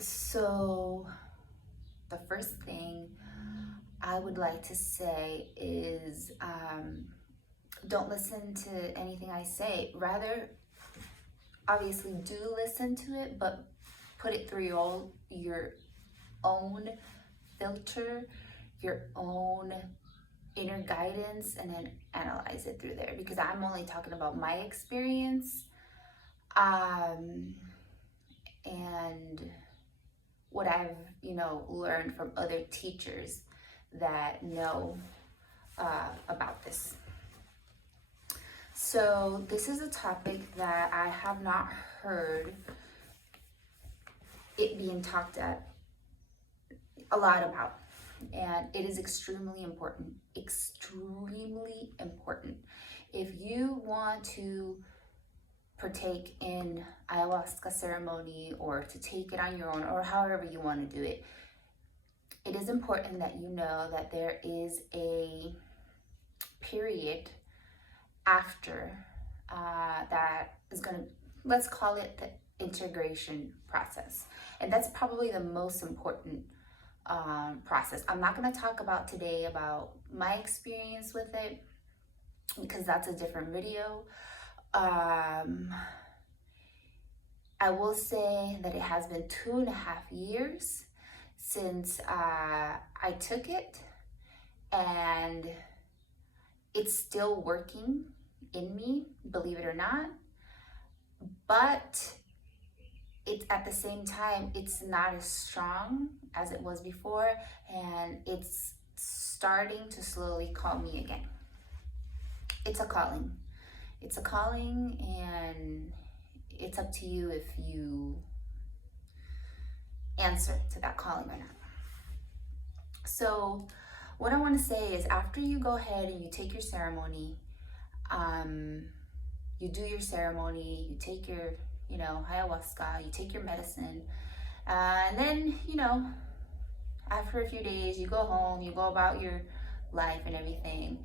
So the first thing I would like to say is don't listen to anything I say. Rather, obviously, do listen to it, but put it through your own filter, your own inner guidance, and then analyze it through there. Because I'm only talking about my experience and what I've, learned from other teachers that know about this. So this is a topic that I have not heard it being talked a lot about, and it is extremely important. Extremely important. If you want to partake in ayahuasca ceremony or to take it on your own or however you want to do it, it is important that you know that there is a period after that is going to, let's call it the integration process. And that's probably the most important process. I'm not going to talk about today about my experience with it because that's a different video. I will say that it has been 2.5 years since I took it, and it's still working in me, believe it or not. But it's at the same time, it's not as strong as it was before, and it's starting to slowly call me again. It's a calling. It's a calling, and it's up to you if you answer to that calling or not. So what I want to say is, after you go ahead and you take your ceremony, you do your ceremony, you take your, ayahuasca, you take your medicine, and then, after a few days, you go home, you go about your life and everything.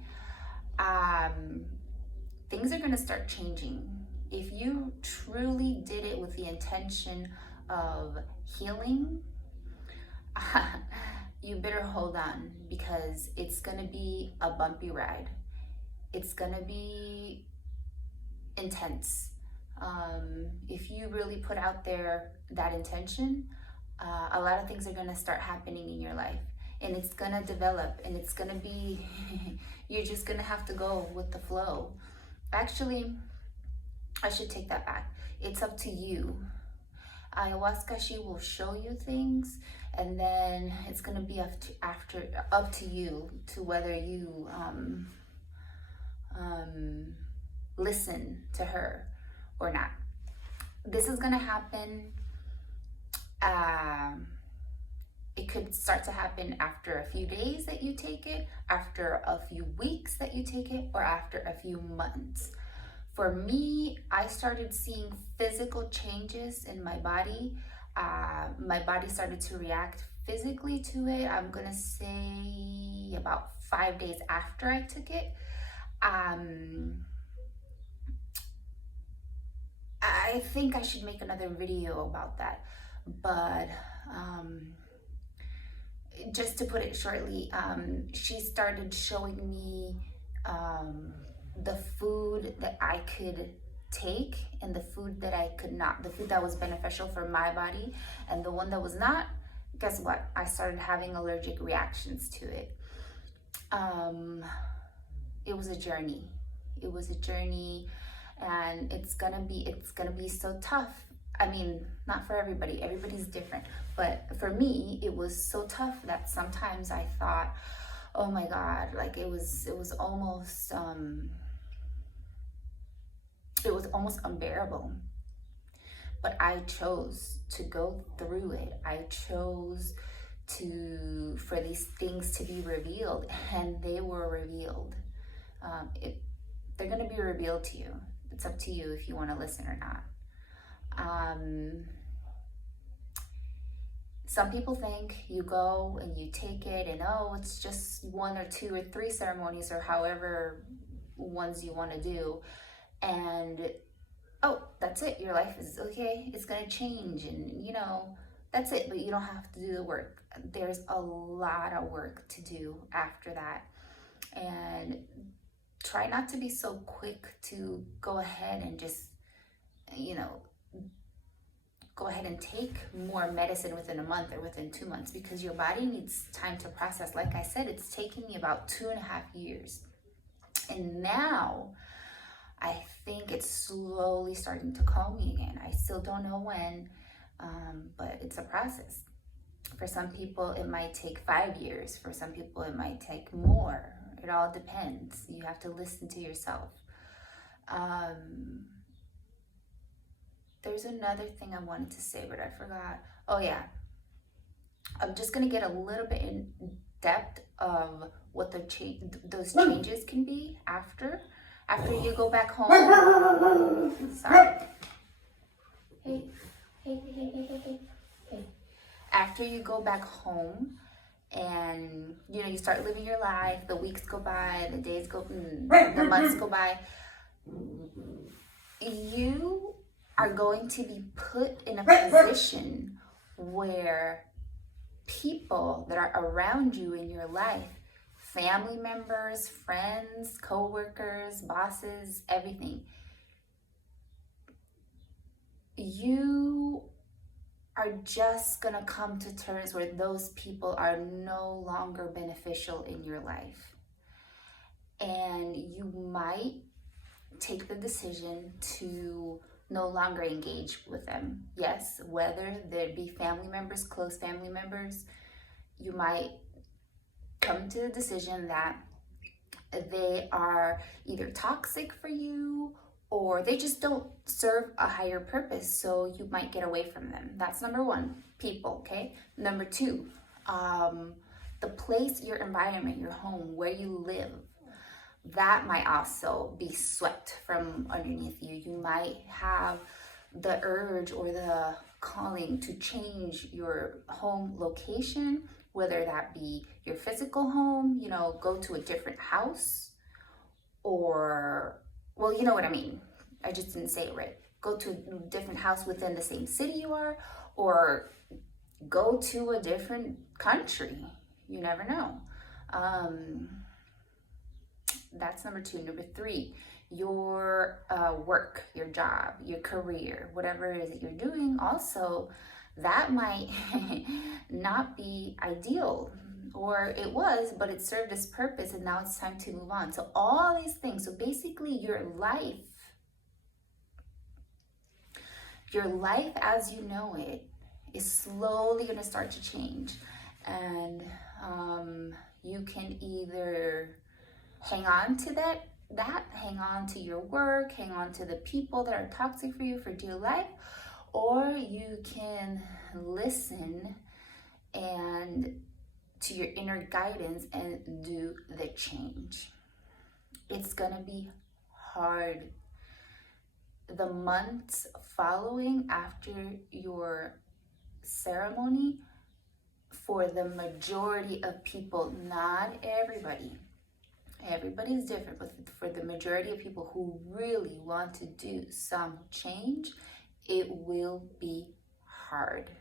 Things are going to start changing. If you truly did it with the intention of healing, you better hold on, because it's going to be a bumpy ride. It's going to be intense. If you really put out there that intention, a lot of things are going to start happening in your life, and it's going to develop, and it's going to be, you're just going to have to go with the flow. Actually, I should take that back. It's up to you. Ayahuasca, she will show you things, and then it's going to be up to you to whether you listen to her or not. This is going to happen. It could start to happen after a few days that you take it, after a few weeks that you take it, or after a few months. For me, I started seeing physical changes in my body. My body started to react physically to it. I'm gonna say about 5 days after I took it. I think I should make another video about that, but just to put it shortly, she started showing me the food that I could take and the food that I could not, the food that was beneficial for my body, and the one that was not. Guess what? I started having allergic reactions to it. It was a journey. It was a journey, and it's gonna be so tough. I mean, not for everybody. Everybody's different. But for me, it was so tough that sometimes I thought, oh my God, like it was almost unbearable. But I chose to go through it. I chose for these things to be revealed, and they were revealed. They're going to be revealed to you. It's up to you if you want to listen or not. Some people think you go and you take it and it's just 1 or 2 or 3 ceremonies, or however ones you want to do, and that's it, your life is okay, it's gonna change, and That's it, but you don't have to do the work. There's a lot of work to do after that. And try not to be so quick to go ahead and just, you know, go ahead and take more medicine within a month or within 2 months, because your body needs time to process. Like I said, it's taken me about 2.5 years. And now I think it's slowly starting to calm me again. I still don't know when, but it's a process. For some people, it might take 5 years. For some people, it might take more. It all depends. You have to listen to yourself. There's another thing I wanted to say, but I forgot. Oh yeah. I'm just going to get a little bit in depth of what those changes can be after you go back home. Sorry. Hey. After you go back home and, you know, you start living your life, the weeks go by, the days go, the months go by, you are going to be put in a position where people that are around you in your life, family members, friends, co-workers, bosses, everything, you are just gonna come to terms where those people are no longer beneficial in your life. And you might take the decision to no longer engage with them. Yes, whether there be family members, close family members, you might come to the decision that they are either toxic for you or they just don't serve a higher purpose, so you might get away from them. That's number one, people, okay? Number two, the place, your environment, your home, where you live, that might also be swept from underneath you. You might have the urge or the calling to change your home location, whether that be your physical home, you know, go to a different house, or, well, you know what I mean. I just didn't say it right. Go to a different house within the same city you are, or go to a different country. You never know. That's number two. Number three, your work, your job, your career, whatever it is that you're doing, also, that might not be ideal. Or it was, but it served its purpose and now it's time to move on. So all these things, so basically your life as you know it is slowly going to start to change. And you can either hang on to that, hang on to your work, hang on to the people that are toxic for you for dear life, or you can listen and to your inner guidance and do the change. It's gonna be hard. The months following after your ceremony, for the majority of people, not everybody's different, but for the majority of people who really want to do some change, it will be hard.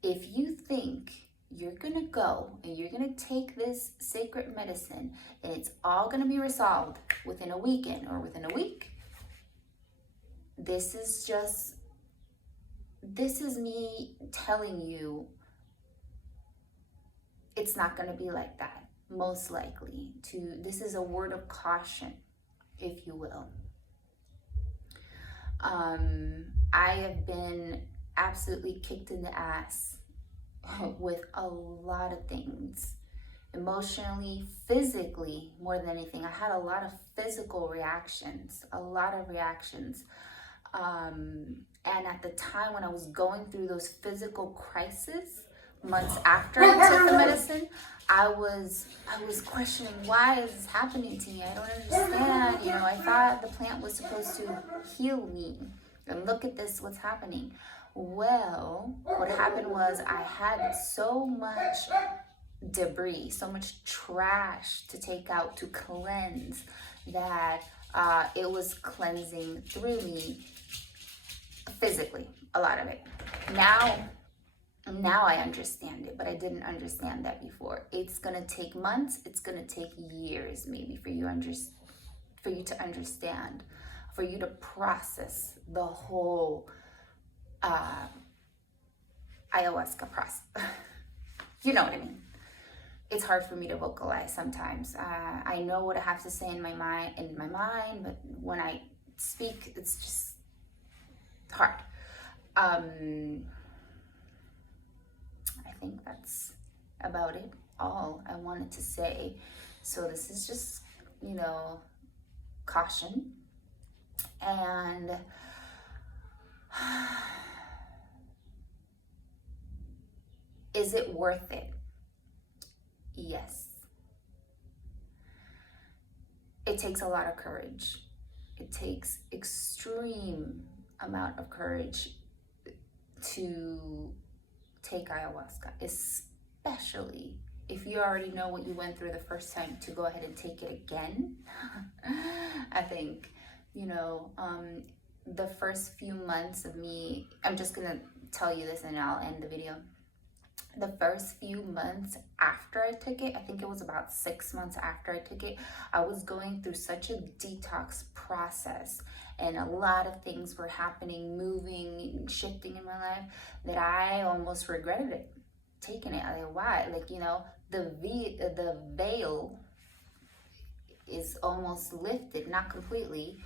If you think you're gonna go and you're gonna take this sacred medicine and it's all gonna be resolved within a weekend or within a week, this is me telling you it's not gonna be like that, most likely. This is a word of caution, if you will. I have been absolutely kicked in the ass with a lot of things, emotionally, physically, more than anything. I had a lot of physical reactions, and at the time when I was going through those physical crises, months after I took the medicine, I was questioning, why is this happening to me? I don't understand. You know, I thought the plant was supposed to heal me. And look at this, what's happening. Well, what happened was I had so much debris, so much trash to take out, to cleanse, that it was cleansing through me physically, a lot of it. Now I understand it, but I didn't understand that before. It's gonna take months, it's gonna take years maybe for you to understand, for you to process the whole ayahuasca process. You know what I mean? It's hard for me to vocalize sometimes. I know what I have to say in my mind, but when I speak, it's just hard. I think that's about it, all I wanted to say. So this is just, caution. And is it worth it? Yes. It takes a lot of courage. It takes extreme amount of courage to take ayahuasca, especially if you already know what you went through the first time, to go ahead and take it again. I think, the first few months of me, I'm just gonna tell you this and I'll end the video. The first few months after I took it, I think it was about 6 months after I took it, I was going through such a detox process, and a lot of things were happening, moving, shifting in my life, that I almost regretted it, taking it. Like, why? Like, the veil is almost lifted, not completely,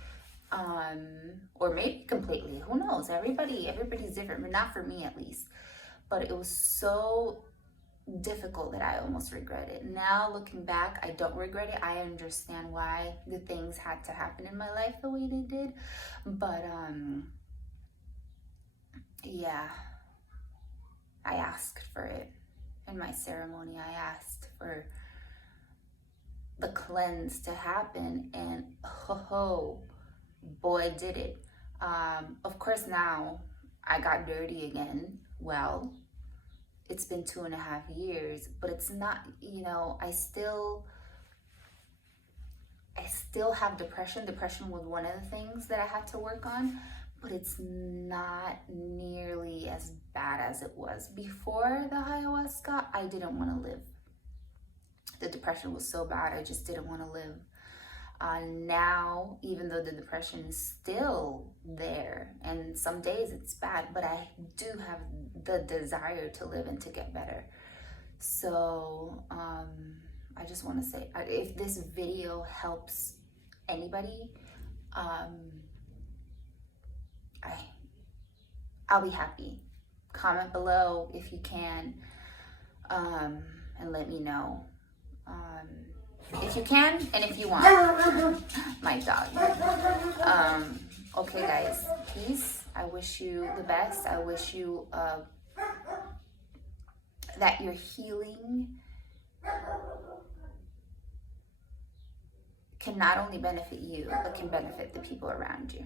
or maybe completely, who knows? Everybody's different, but not for me at least. But it was so difficult that I almost regret it. Now looking back, I don't regret it. I understand why the things had to happen in my life the way they did. But yeah, I asked for it in my ceremony. I asked for the cleanse to happen, and boy, did it. Of course, now I got dirty again. Well, it's been 2.5 years, but it's not, I still have depression. Depression was one of the things that I had to work on, but it's not nearly as bad as it was. Before the ayahuasca, I didn't want to live. The depression was so bad, I just didn't want to live. Now, even though the depression is still there, and some days it's bad, but I do have the desire to live and to get better. So I just want to say, if this video helps anybody, I'll be happy. Comment below if you can, and let me know. If you can, and if you want. My dog. Okay, guys. Peace. I wish you the best. I wish you that your healing can not only benefit you, but can benefit the people around you.